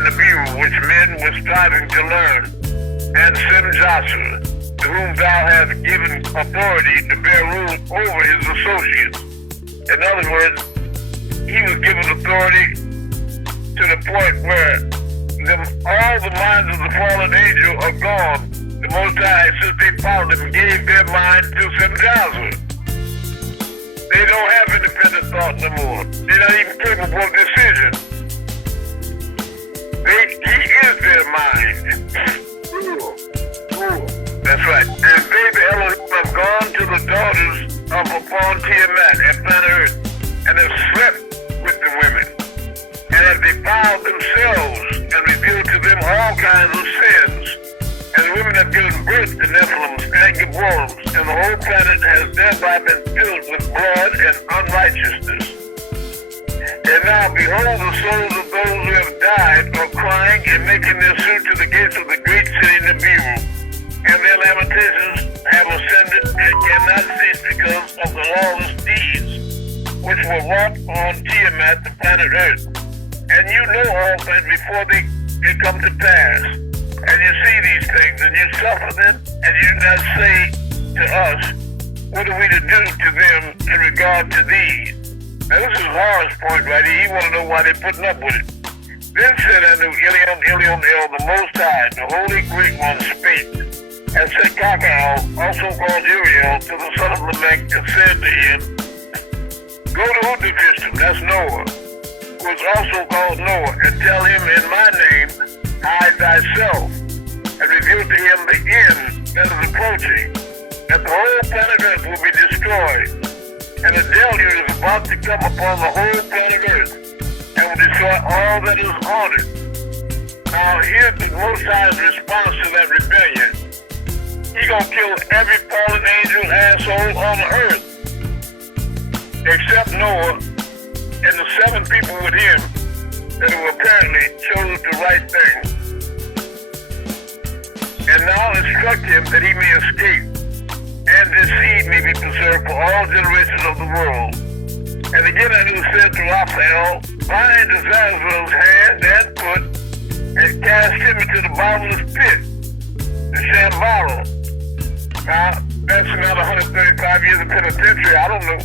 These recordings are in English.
and Nibiru, which men were striving to learn, and Semjaza, to whom thou hast given authority to bear rule over his associates. In other words, he was given authority to the point where all the minds of the fallen angel are gone. The Most High, since they found them, gave their mind to Semjaza. They don't have independent thought no more. They're not even capable of decision. He is their mind. That's right. And they, the Elohim, have gone to the daughters of upon Tiamat and planet Earth, and have slept with the women, and have defiled themselves, and revealed to them all kinds of sins. And the women have given birth to Nephilims and Gabriels, and the whole planet has thereby been filled with blood and unrighteousness. And now, behold, the souls of those who have died are crying and making their suit to the gates of the great city Nibiru, and their lamentations have ascended and cannot cease because of the lawless deeds which were wrought on Tiamat, the planet Earth. And you know all things before they come to pass. And you see these things, and you suffer them, and you do not say to us, what are we to do to them in regard to these? Now this is Horus' point right here. He want to know why they're putting up with it. Then said unto Elion El, the Most High, the Holy Great One, spake, and said Kakael, also called Uriel, to the son of Lamech, and said to him, go to Udifistum, that's Noah, who is also called Noah, and tell him in my name, hide thyself, and reveal to him the end that is approaching, that the whole planet Earth will be destroyed, and a deluge is about to come upon the whole planet Earth, and will destroy all that is on it. Now here's the Most High's response to that rebellion. He gonna kill every fallen angel asshole on the earth, except Noah and the 7 people with him that who apparently chose the right thing. And now instruct him that he may escape, and his seed may be preserved for all generations of the world. And again I knew said to Raphael, bind Azazel's hand and foot, and cast him into the bottomless pit, the Shambhala. Now, that's another 135 years of penitentiary, I don't know.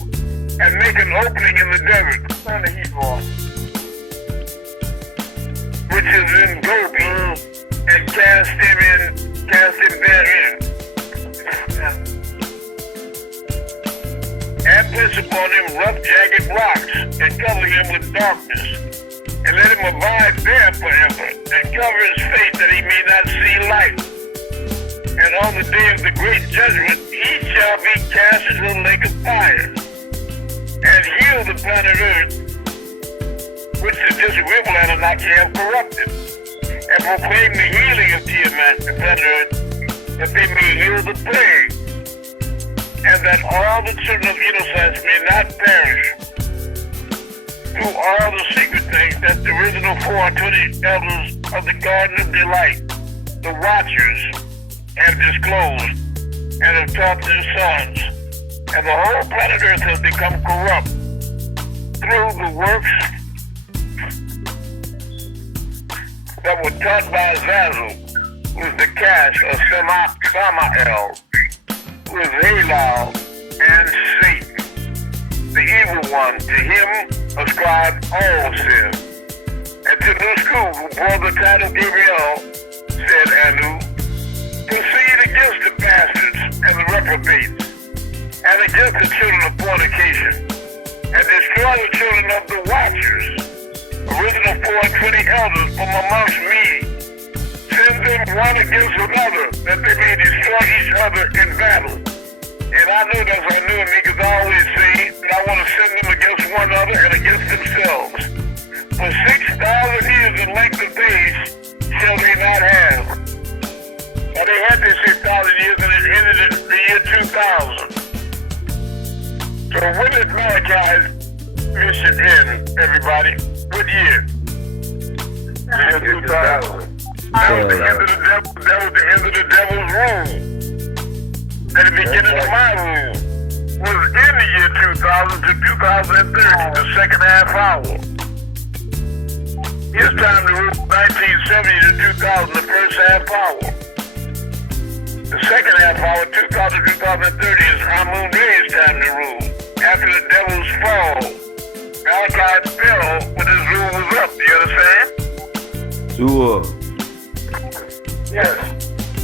And make an opening in the desert, turn the heat on, which is in Gobi, and cast him therein. And place upon him rough, jagged rocks, and cover him with darkness, and let him abide there forever, and cover his face that he may not see light. And on the day of the great judgment, he shall be cast into the lake of fire, and heal the planet Earth, which the disagreeable Anunnaki have corrupted, and proclaim the healing of Tiamat, the planet Earth, that they may heal the plague, and that all the children of innocence may not perish through all the secret things that the original 420 elders of the Garden of Delight, the Watchers, have disclosed and have taught their sons. And the whole planet Earth has become corrupt through the works that were taught by Zazel, who is the caste of Samael, who is Halal, and Satan, the evil one. To him ascribed all sin. And to Nusku, who bore the title Gabriel, said Anu, proceed against the bastards and the reprobates, and against the children of fornication, and destroy the children of the Watchers, original 420 elders from amongst me. Send them one against another, that they may destroy each other in battle. And I know that's what new in me, because I always say that I want to send them against one another and against themselves. For 6,000 years in length of days shall they not have. Now they had this 6,000 years and it ended in the year 2000. So when did Malachi's mission end, everybody? What year? The year 2000. That was the end of the devil. That was the end of the devil's rule. And the beginning of my rule was in the year 2000 to 2030, the second half hour. His time to rule, 1970 to 2000, the first half hour. The second half hour, 2000 to 2030, is Amunrayay's time to rule. After the devil's fall, Malachi fell when his rule was up. You understand? Sure. Yes.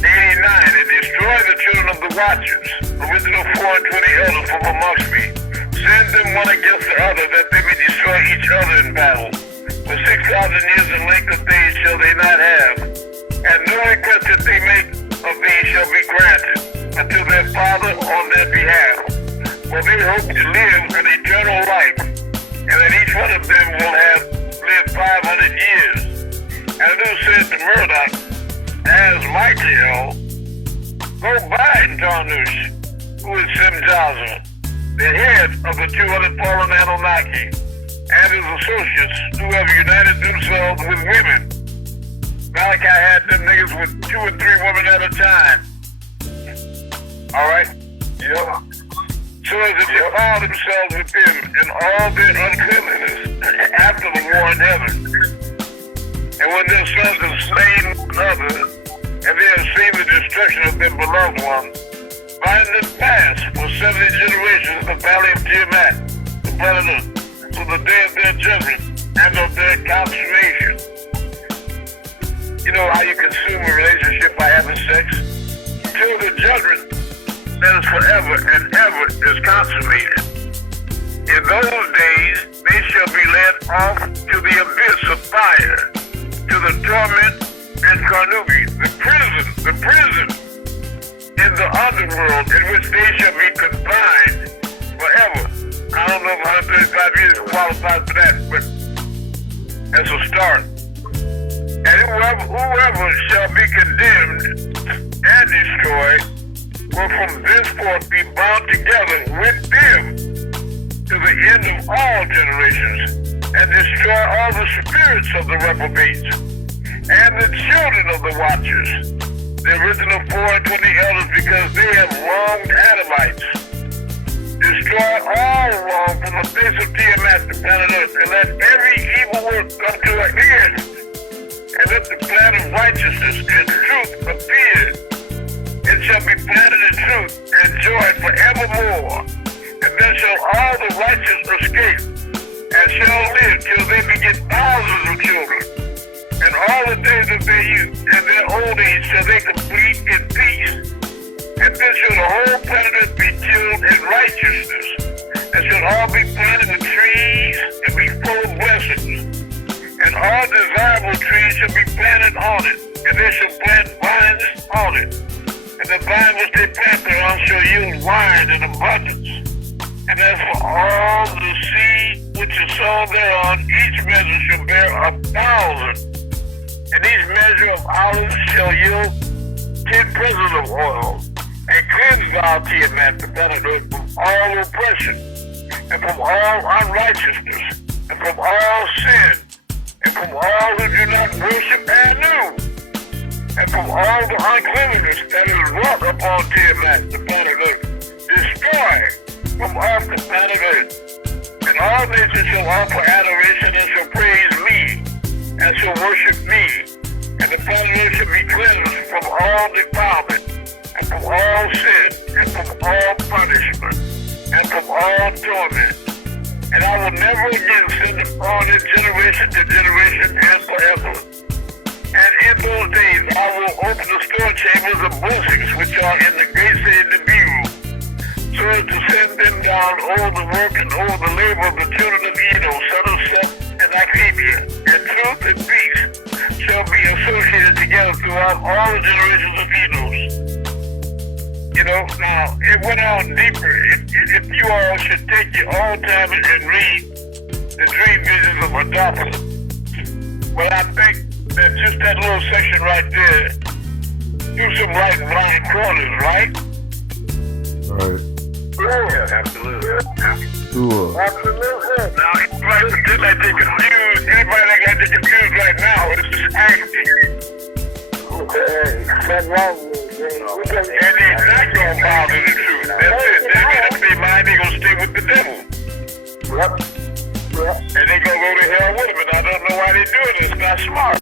89, it destroyed the children of the watchers, original 4 and 20 elders from amongst me. Send them one against the other, that they may destroy each other in battle. For 6,000 years in length of days shall they not have, and no request that they make of thee shall be granted unto their Father on their behalf. For they hope to live an eternal life, and that each one of them will have lived 500 years. And Anu said to Murdoch, as Michael, go by Tarnush, who is Semjaza, the head of the 200 fallen Anunnaki, and his associates who have united themselves with women. Malachi had them niggas with 2 and 3 women at a time. Alright? Yep. So as they defile themselves with them in all their uncleanliness after the war in heaven. And when their sons have slain others, and they have seen the destruction of their beloved ones, bind them fast for 70 generations in the valley of Tiamat, the planet, to the day of their judgment and of their consummation. You know how you consume a relationship by having sex? Till the judgment that is forever and ever is consummated. In those days, they shall be led off to the abyss of fire, to the torment and carnuvy, the prison in the underworld in which they shall be confined forever. I don't know if 135 years qualifies for that, but that's a start. And whoever shall be condemned and destroyed will from thenceforth be bound together with them to the end of all generations, and destroy all the spirits of the reprobates and the children of the watchers, the original 4 and 20 elders, because they have wronged Adamites. Destroy all wrong from the face of Tiamat, the planet Earth, and let every evil work come to an end, and let the plan of righteousness and truth appear. It shall be planted in truth and joy forevermore, and then shall all the righteous escape, and shall live till they beget thousands of children. And all the days of their youth and their old age shall they complete in peace. And then shall the whole planet be tilled in righteousness, and shall all be planted in trees and be full of blessings. And all desirable trees shall be planted on it, and they shall plant vines on it. And the vine which they plant thereon shall yield wine in abundance. And as for all the seed which is sown thereon, each measure shall bear 1,000. And each measure of olives shall yield 10 presses of oil. And cleanse thou Tiamat, the planet Earth, from all oppression, and from all unrighteousness, and from all sin, and from all who do not worship Anu, and from all the uncleanness that is wrought upon Tiamat, the planet Earth. Destroy from off the planet Earth. And all nations shall offer adoration and shall praise me, and shall worship me. And the planet Earth shall be cleansed from all defilement, and from all sin, and from all punishment, and from all torment. And I will never again send upon it generation to generation and forever. And in those days I will open the store chambers of blessings which are in the great city of Nibiru, so as to send them down over the work and over the labor of the children of Edo, son of Sep and Akabia. And truth and peace shall be associated together throughout all the generations of Edos. You know, now, it went on deeper. If you all should take your own time and read the dream visions of Adapa. But I think that just that little section right there, do some right and blind corners, right? Right. Yeah, absolutely. Sure. Absolutely. Now, just like they confused, anybody that got confused right now, it's just acting. That's wrong. And he's not going to follow the truth. That's it. They're going to be mine. They're going to stay with the devil. Yep. And they gonna go to hell with him. And I don't know why they doing it. It's not smart.